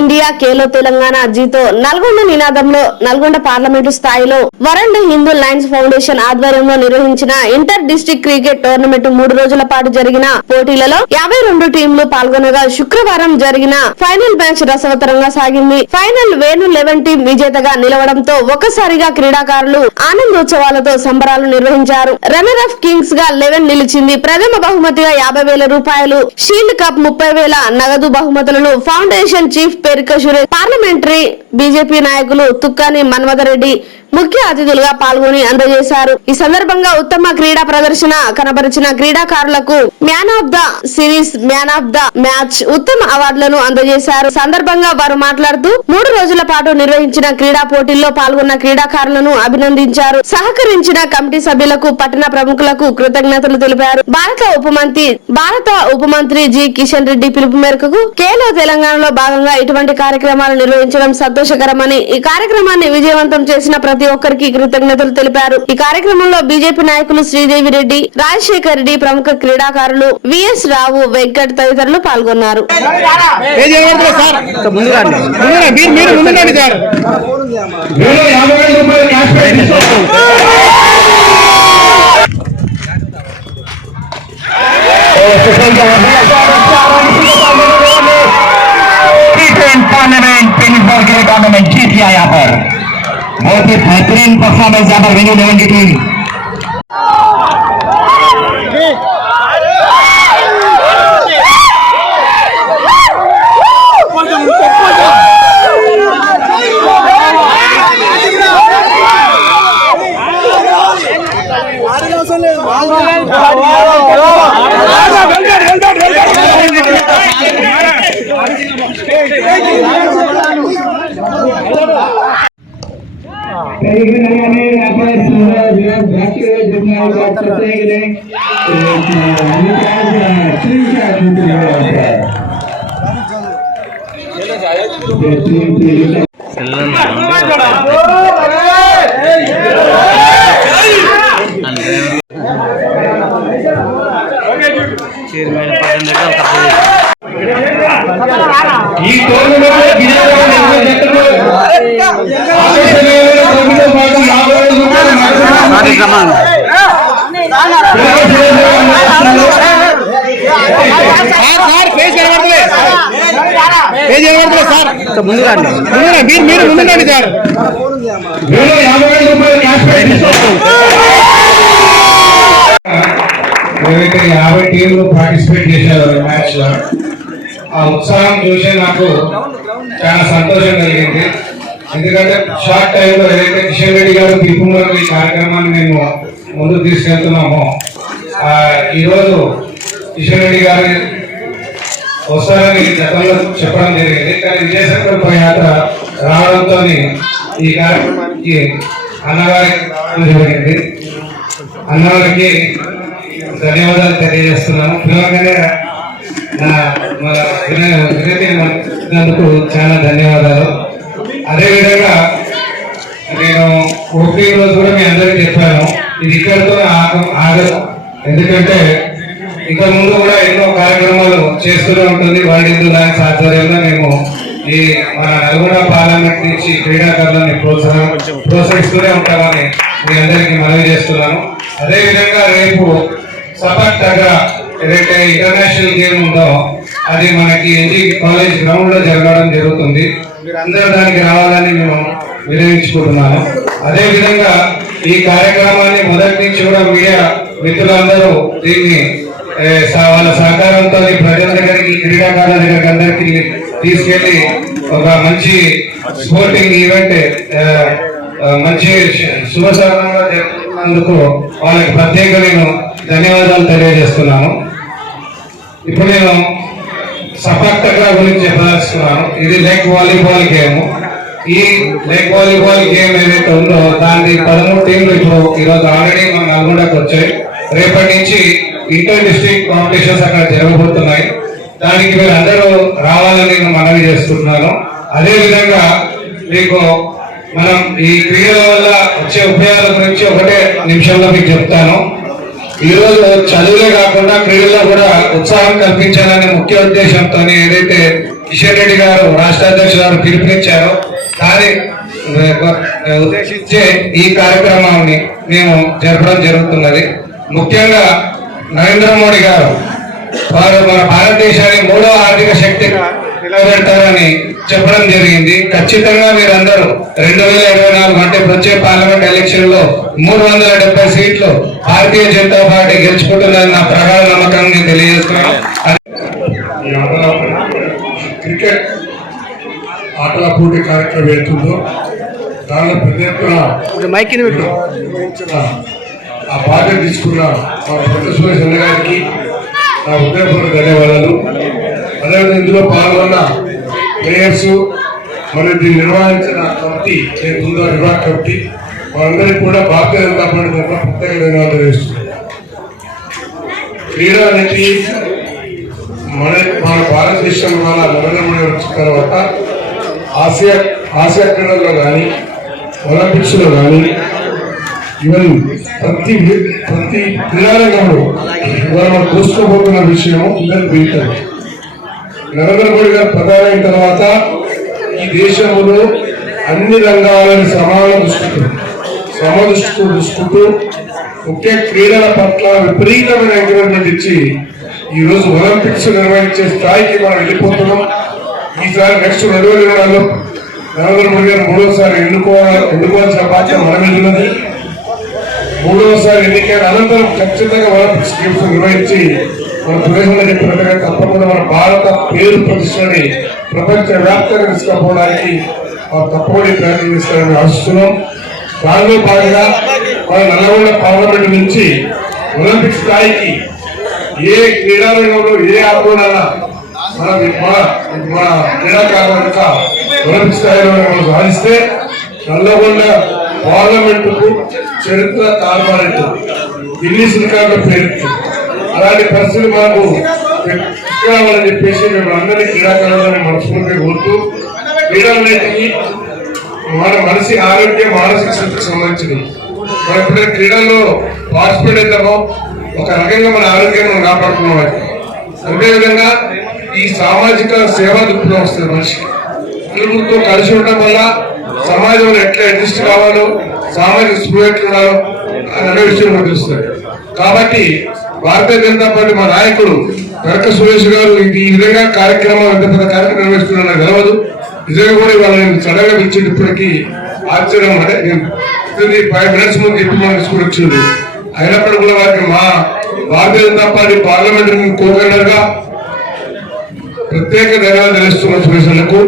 India Khelo Telangana జీతో Nalgonda నినాదంలో Nalgonda parliament స్థాయిలో Warangal Hindu Lions foundation ఆధ్వర్యంలో నిర్వహించిన ఇంటర్ డిస్ట్రిక్ట్ క్రికెట్ టోర్నమెంట్ 3 రోజుల పాటు జరిగిన పోటీలలో 52 టీంలు పాల్గొనగా శుక్రవారం జరిగిన ఫైనల్ మ్యాచ్ రసవత్తరంగా సాగింది. ఫైనల్ వేణు 11 టీం విజేతగా నిలవడంతో ఒక్కసారిగా క్రీడాకారులు ఆనందోత్సవాలతో సంబరాలు నిర్వహించారు. రన్నర్ అప్ కింగ్స్ గా 11 నిలిచింది. ప్రథమ బహుమతిగా 50,000 రూపాయలు, షీల్డ్ కప్ 30,000 నగదు బహుమతులను foundation chief పేరిక Suresh, parliamentary BJP నాయకులు తుక్కాని మన్మథరెడ్డి ముఖ్య అతిథులుగా పాల్గొని అందజేశారు. ఈ సందర్భంగా ఉత్తమ క్రీడా ప్రదర్శన కనబరిచిన క్రీడాకారులకు man of the series, man of the match, ఉత్తమ అవార్డులను అందజేశారు. సందర్భంగా వారు మాట్లాడుతూ 3 రోజుల పాటు నిర్వహించిన క్రీడా పోటీల్లో పాల్గొన్న క్రీడాకారులను అభినందించారు. సహకరించిన కమిటీ సభ్యులకు, పట్టణ ప్రముఖులకు కృతజ్ఞతలు తెలిపారు. భారత ఉప మంత్రి జి కిషన్ రెడ్డి పిలుపు మేరకు ఖేలో తెలంగాణలో భాగంగా ఇటువంటి కార్యక్రమాలు నిర్వహించడం సంతోషకరమని, ఈ కార్యక్రమాన్ని విజయవంతం చేసిన ప్రతి ఒక్కరికి కృతజ్ఞతలు తెలిపారు. ఈ కార్యక్రమంలో బీజేపీ నాయకులు శ్రీదేవి రెడ్డి, రాజశేఖర్ రెడ్డి, ప్రముఖ క్రీడాకారులు విఎస్ రావు, వెంకట్ తదితరులు పాల్గొన్నారు. जीत लिया यहाँ पर, बहुत ही बेहतरीन परफॉर्मेंस यहाँ पर वेन्यू 11 की टीम। ఏవైతే 50 టీంలు పార్టిసిపేట్ చేశారు మ్యాచ్ లో, ఆ ఉత్సాహం చూసి నాకు చాలా సంతోషం కలిగింది. ఎందుకంటే షార్ట్ టైంలో ఏదైతే కిషన్ రెడ్డి గారు పిలుపులో ఈ కార్యక్రమాన్ని మేము ముందుకు తీసుకెళ్తున్నామో, ఈరోజు కిషన్ రెడ్డి గారు వస్తారని గతంలో చెప్పడం జరిగింది. కానీ విజయశంకర్ యాత్ర రావడంతో ఈ కార్యక్రమానికి అన్నగారికి జరిగింది. అన్నగారికి ధన్యవాదాలు తెలియజేస్తున్నాను. పిలవగానే వినతినందుకు చాలా ధన్యవాదాలు. అదేవిధంగా నేను ఓపెనింగ్ రోజు కూడా మీ అందరికీ చెప్పాను, ఇది ఇక్కడితో ఆగదు. ఎందుకంటే ఇంకా ముందు కూడా ఎన్నో కార్యక్రమాలు చేస్తూనే ఉంటుంది. వరల్డ్ హిందూ లయన్స్ ఆధ్వర్యంలో మేము ఈ మన నల్గొండ పార్లమెంట్ నుంచి క్రీడాకారులను ప్రోత్సహిస్తూనే ఉంటామని మీ అందరికీ మనవి చేస్తున్నాను. అదేవిధంగా రేపు సపక్ దగ్గర ఏదైతే ఇంటర్నేషనల్ గేమ్ ఉందో అది మనకి ఎన్జీ కాలేజ్ గ్రౌండ్ లో జరగడం జరుగుతుంది. మీరు అందరూ దానికి రావాలని మేము వినియోగించుకుంటున్నాను. అదేవిధంగా ఈ కార్యక్రమాన్ని మొదటి నుంచి కూడా మీడియా మిత్రులందరూ దీన్ని వాళ్ళ సహకారంతో ప్రజల దగ్గరికి, క్రీడాకారుల దగ్గరికి అందరికి తీసుకెళ్లి ఒక మంచి స్పోర్టింగ్ ఈవెంట్ మంచి శుభసరణంగా జరుపుకున్నందుకు వాళ్ళకి ప్రత్యేక నేను ధన్యవాదాలు తెలియజేస్తున్నాను. ఇప్పుడు నేను సపక్ తగ్రా గురించి చెప్పదలుచుకున్నాను. ఇది లెగ్ వాలీబాల్ గేమ్. ఈ లెగ్ వాలీబాల్ గేమ్ ఏదైతే ఉందో దాని 13 టీంలు ఇప్పుడు ఈరోజు ఆల్రెడీ మన నల్గొండకు వచ్చాయి. రేపటి నుంచి ఇంటర్ డిస్ట్రిక్ట్ కాంపిటీషన్స్ అక్కడ జరగబోతున్నాయి. దానికి మీరు అందరూ రావాలని నేను మనవి చేస్తున్నాను. అదేవిధంగా మీకు మనం ఈ క్రీడల వల్ల వచ్చే ఉపయోగాల గురించి ఒకటే నిమిషంలో మీకు చెప్తాను. ఈ రోజు చదువులే కాకుండా క్రీడల్లో కూడా ఉత్సాహం కల్పించాలనే ముఖ్య ఉద్దేశంతో ఏదైతే కిషన్ రెడ్డి గారు రాష్ట్ర అధ్యక్షులు గారు పిలుపునిచ్చారు. దాన్ని ఉద్దేశించే ఈ కార్యక్రమాన్ని మేము జరపడం జరుగుతున్నది. ముఖ్యంగా నరేంద్ర మోడీ గారు వారు మన భారతదేశాన్ని 3వ ఆర్థిక శక్తిగా నిలబెడతారని చెప్పడం జరిగింది. ఖచ్చితంగా మీరందరూ 2024 అంటే వచ్చే పార్లమెంట్ ఎలక్షన్ లో 370 సీట్లు భారతీయ జనతా పార్టీ గెలుచుకుంటుందని నా ప్రగాఢ నమ్మకాన్ని తెలియజేస్తున్నాను. క్రికెట్ ఆటల పోటీ కార్యక్రమం ఏతుందో దానిలో పెద్ద ఎత్తున నిర్వహించిన ఆ బాధ్యత తీసుకున్న మా పెద్ద సురేష్ అన్న గారికి నా హృదయపూర్వక ధన్యవాదాలు. అదేవిధంగా ఇందులో పాల్గొన్న ప్లేయర్స్ మరియు దీన్ని నిర్వహించిన కమిటీ ఏతుందో నిర్వాహక కమిటీ వారందరికీ కూడా భారతీయ జనతా పార్టీ తరఫున ప్రత్యేక ధన్యవాదాలు తెలియజేస్తున్నాను. క్రీడ అనేది మన భారతదేశం వల్ల నరేంద్ర మోడీ వచ్చిన తర్వాత ఆసియా క్రీడల్లో కానీ ఒలింపిక్స్ లో కానీ ఈవెన్ ప్రతి క్రీడారంగంలో ఇవాళ మనం చూసుకోబోతున్న విషయం ఇద్దరు బీటర్. నరేంద్ర మోడీ గారు ప్రధాని అయిన తర్వాత ఈ దేశంలో అన్ని రంగాలను సమాన దృష్టితో చూసుకుంటూ ముఖ్య క్రీడల పట్ల విపరీతమైన ఎంకరేజ్మెంట్ ఇచ్చి ఈ రోజు ఒలింపిక్స్ నిర్వహించే స్థాయికి మనం వెళ్ళిపోతున్నాం. ఈసారి నెక్స్ట్ 2024లో నరేంద్ర మోడీ గారు 3వసారి ఎన్నుకోవాల్సిన బాధ్యత మన మీద ఉన్నది. 3వసారి ఎన్నికైన అనంతరం ఖచ్చితంగా ఒలింపిక్స్ గేమ్స్ నిర్వహించి మన ప్రదేశంలో చెప్పినట్టుగా తప్పకుండా మన భారత పేరు ప్రతిష్టని ప్రపంచ వ్యాప్తంగా తీసుకుపోవడానికి తప్పకుండా ప్రయత్నం చేస్తారని ఆశిస్తున్నాం. దానిలో భాగంగా మన నల్గొండ పార్లమెంట్ నుంచి ఒలింపిక్ స్థాయికి ఏ క్రీడారంగంలో ఏ ఆందోళన మన క్రీడాకారుల యొక్క ఒలింపిక్ స్థాయిలో మనం సాధిస్తే నల్లగొండ పార్లమెంటుకు చరిత్ర తారమారెట్టు గిన్నీస్ రికార్డుల పేరు. అలాంటి పరిస్థితులు మనకు తీసుకురావాలని చెప్పేసి మేము అందరినీ క్రీడాకారులని మనస్ఫూర్తిగా కోరుతూ క్రీడలన్నిటికీ మన మనిషి ఆరోగ్యం మానసిక స్థితికి సంబంధించింది. మనం ఎప్పుడైనా క్రీడల్లో పార్టిసిపేట్ అవుతామో ఒక రకంగా మన ఆరోగ్యాన్ని మనం కాపాడుకున్నాం. అదేవిధంగా ఈ సామాజిక సేవా దృక్పథం వస్తుంది మనిషికి. నలుగురితో కలిసి ఉండడం వల్ల సమాజంలో ఎట్లా అడ్జస్ట్ కావాలో సామాజిక స్పృహ ఎట్లా ఉండాలో అనే విషయం మనకు తెలుస్తుంది. కాబట్టి భారతీయ జనతా పార్టీ మా నాయకుడు కనక సురేష్ గారు ఈ విధంగా కార్యక్రమం ఎంత పెద్ద కార్యక్రమం నిర్వహిస్తున్నా గెలవదు. నిజంగా కూడా ఇవాళ నేను సడన్గా పిలిచేటప్పటికీ ఆశ్చర్యం. అంటే నేను 5 minutes ముందు చెప్పి మనకు స్కూల్ వచ్చింది. అయినప్పటికీ కూడా వారికి మా Bharatiya Janata party parliamentary coordinator గా ప్రత్యేక ధన్యవాదాలు తెలుస్తున్న సురేష్ అన్నకు.